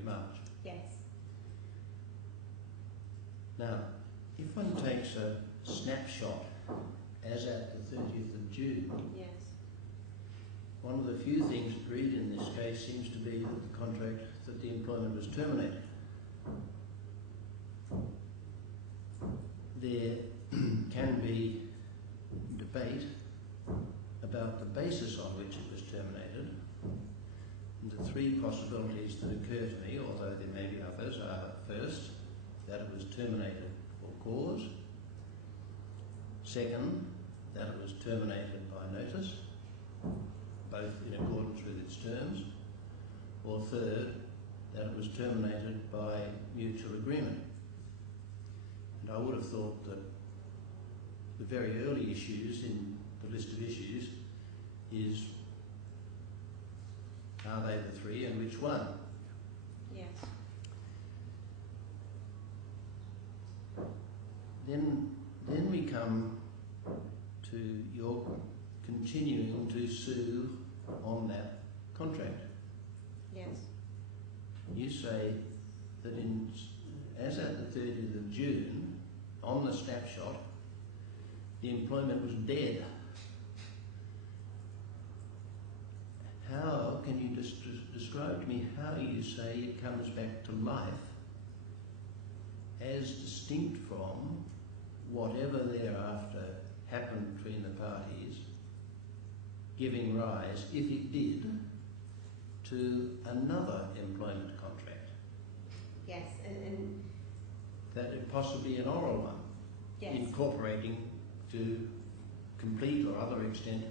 of March. Yes. Now, if one takes a snapshot as at the 30th of June, Yes. one of the few things agreed in this case seems to be that the contract, that the employment was terminated. There can be debate about the basis on which it was terminated. And the three possibilities that occur to me, although there may be others, are first, that it was terminated for cause. Second, that it was terminated by notice, both in accordance with its terms. Or third, that it was terminated by mutual agreement. And I would have thought that the very early issues in the list of issues is, are they the three and which one? Yes. Then we come to your continuing to sue on that contract. Yes. You say that as at the 30th of June, on the snapshot, the employment was dead. How can you describe to me how you say it comes back to life as distinct from whatever thereafter happened between the parties, giving rise, if it did, to another employment contract? Yes, and That possibly an oral one, yes. incorporating to complete or other extent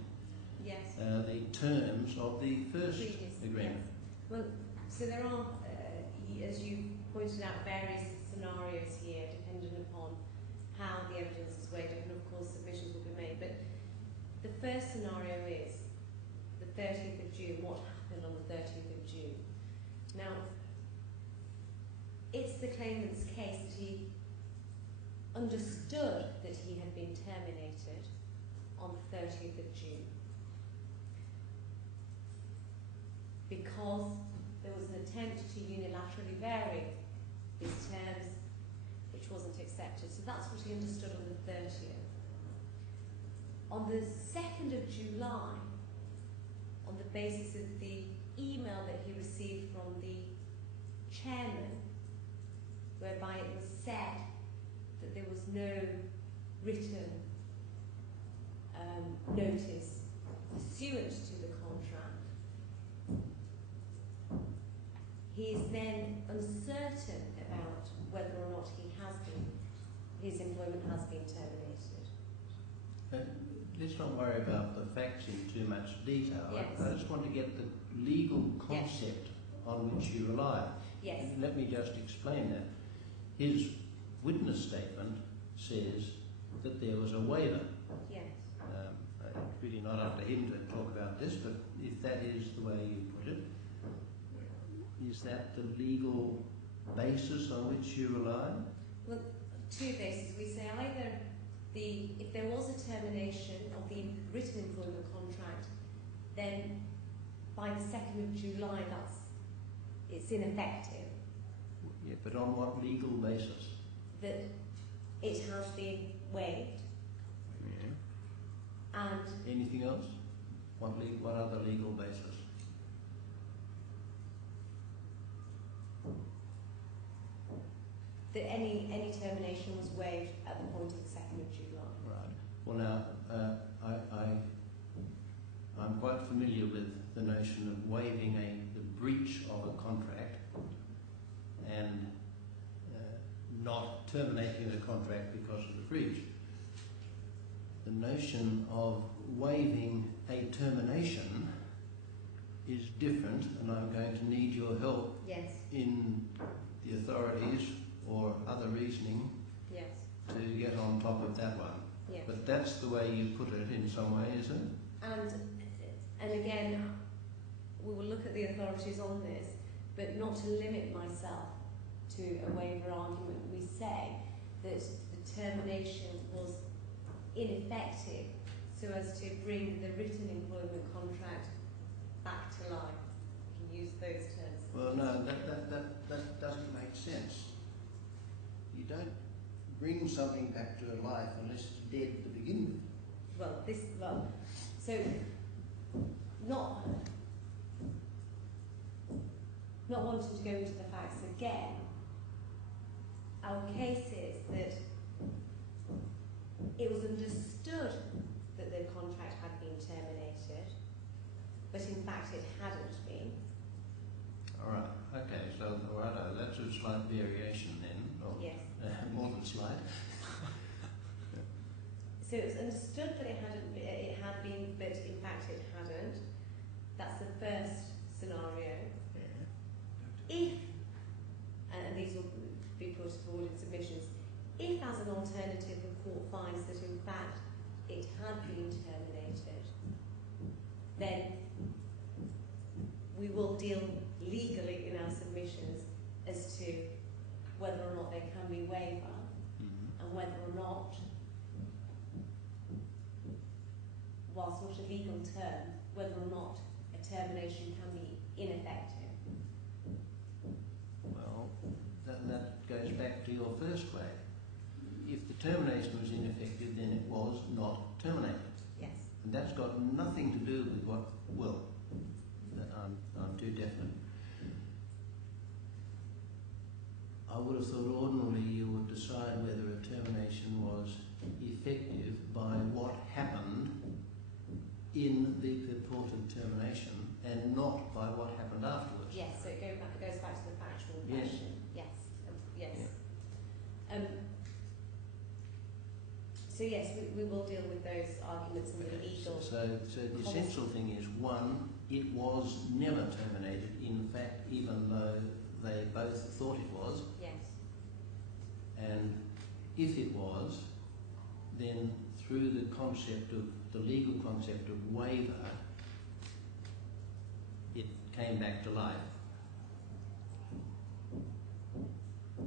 Yes. the terms of the first Previous, agreement. yes. Well, so there are, as you pointed out, various scenarios here depending upon how the evidence is weighed up, and of course submissions will be made. But the first scenario is the 30th of June, what happened on the 30th of June. Now, it's the claimant's case that he understood that he had been terminated on the 30th of June because there was an attempt to unilaterally vary his terms, which wasn't accepted. So that's what he understood on the 30th. On the 2nd of July, on the basis of the email that he received from the chairman, whereby it was said that there was no written notice pursuant to the contract, he is then uncertain about whether or not his employment has been terminated. Let's not worry about the facts in too much detail. Yes. I just want to get the legal concept on which you rely. Yes. Let me just explain that. His witness statement says that there was a waiver. Yes. It's really not up to him to talk about this, but if that is the way you put it, is that the legal basis on which you rely? Well, two bases. We say either if there was a termination of the written employment contract, then by the 2nd of July it's ineffective. Yeah, but on what legal basis? That it has been waived. Yeah. And anything else? What other legal basis? that any termination was waived at the point of the 2nd of July. Right. Well, now I'm quite familiar with the notion of waiving the breach of a contract and not terminating the contract because of the breach. The notion of waiving a termination is different, and I'm going to need your help Yes. in the authorities or other reasoning Yes. to get on top of that one. Yes. But that's the way you put it in some way, is it? And again, we will look at the authorities on this, but not to limit myself to a waiver argument. We say that the termination was ineffective so as to bring the written employment contract back to life. You can use those terms. Well, no, don't bring something back to life unless it's dead to begin with. So not wanting to go into the facts again, our case is that it was understood that the contract had been terminated, but in fact it hadn't been. All right. Okay. So that's a slight variation then. Yes. More than slight. So it was understood that it had been, but in fact it hadn't. That's the first scenario. Yeah. If, and these will be put forward in submissions, if as an alternative the court finds that in fact it had been terminated, then we will deal legally in our submissions as to whether or not there can be waiver, and whether or not, whilst not a legal term, whether or not a termination can be ineffective. Well, that goes back to your first way. If the termination was ineffective, then it was not terminated. Yes. And that's got nothing to do with what, well, I'm too definite. I would have thought ordinarily you would decide whether a termination was effective by what happened in the purported termination and not by what happened afterwards. Yes, so it goes back to the factual question. Yes. Yes. Yeah. So yes, we will deal with those arguments and the legal. So the essential thing is, one, it was never terminated, in fact, even though they both thought it was. Yes. And if it was, then through the legal concept of waiver, it came back to life.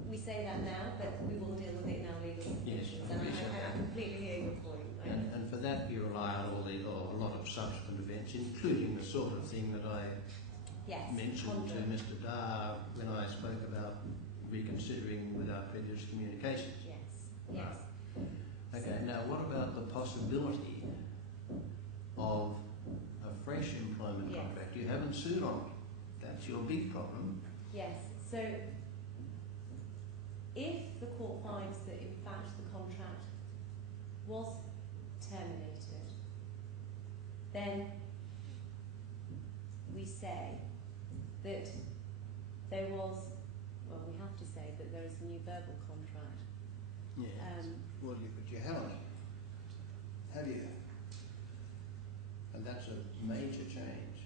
We say that now, but we will deal with it in our legal submissions. Yes, And I completely hear your point. And for that you rely on a lot of subsequent events, including the sort of thing that I mentioned to Mr. Dar when I spoke about reconsidering with our previous communications. Yes. Yes. Okay, now what about the possibility of a fresh employment contract? You haven't sued on it. That's your big problem. Yes. So if the court finds that in fact the contract was terminated, then we say that there was, well, we have to say that there is a new verbal contract. Yes. But you haven't, have you? And that's a major change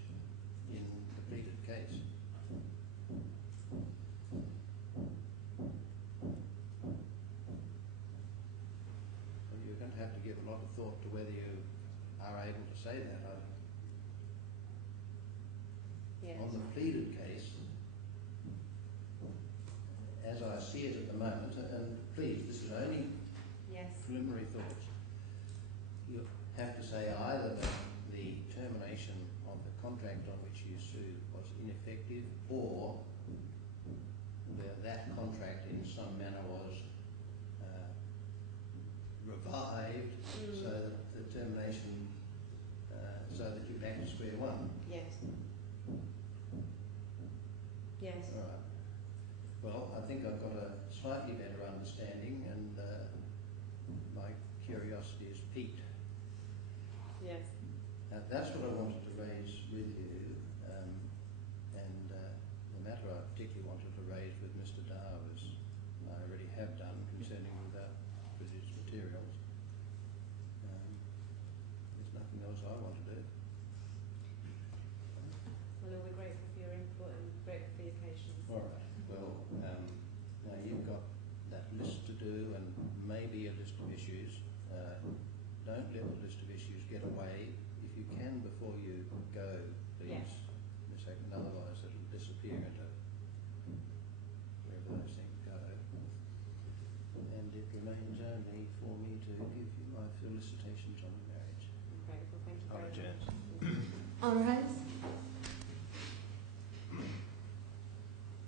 in the pleaded case. Well, you're going to have to give a lot of thought to whether you are able to say that. Yes. On the pleaded case, as I see it at the moment, and please, this is only preliminary thoughts, you have to say either that the termination of the contract on which you sued was ineffective, or that contract in some manner was revived so that the termination, so that you're back to square one. Yes. Yes. All right. Well, I think I've got a slightly better understanding, and my curiosity is piqued. Yes. That's what I wanted to raise with you, and the matter I particularly wanted to raise with Mr. Dar was, I already have done, concerning the British materials. There's nothing else I want to do. Well, we're grateful for your input and grateful for your patience. All right. Well, now you've got that list to do, and maybe a list of issues. Don't let the list of issues get away. If you can, before you go, please, Miss Ackman, otherwise it'll disappear into wherever those things go. And it remains only for me to give you my felicitations on your marriage. Grateful, thank you very much. Cheers. All right.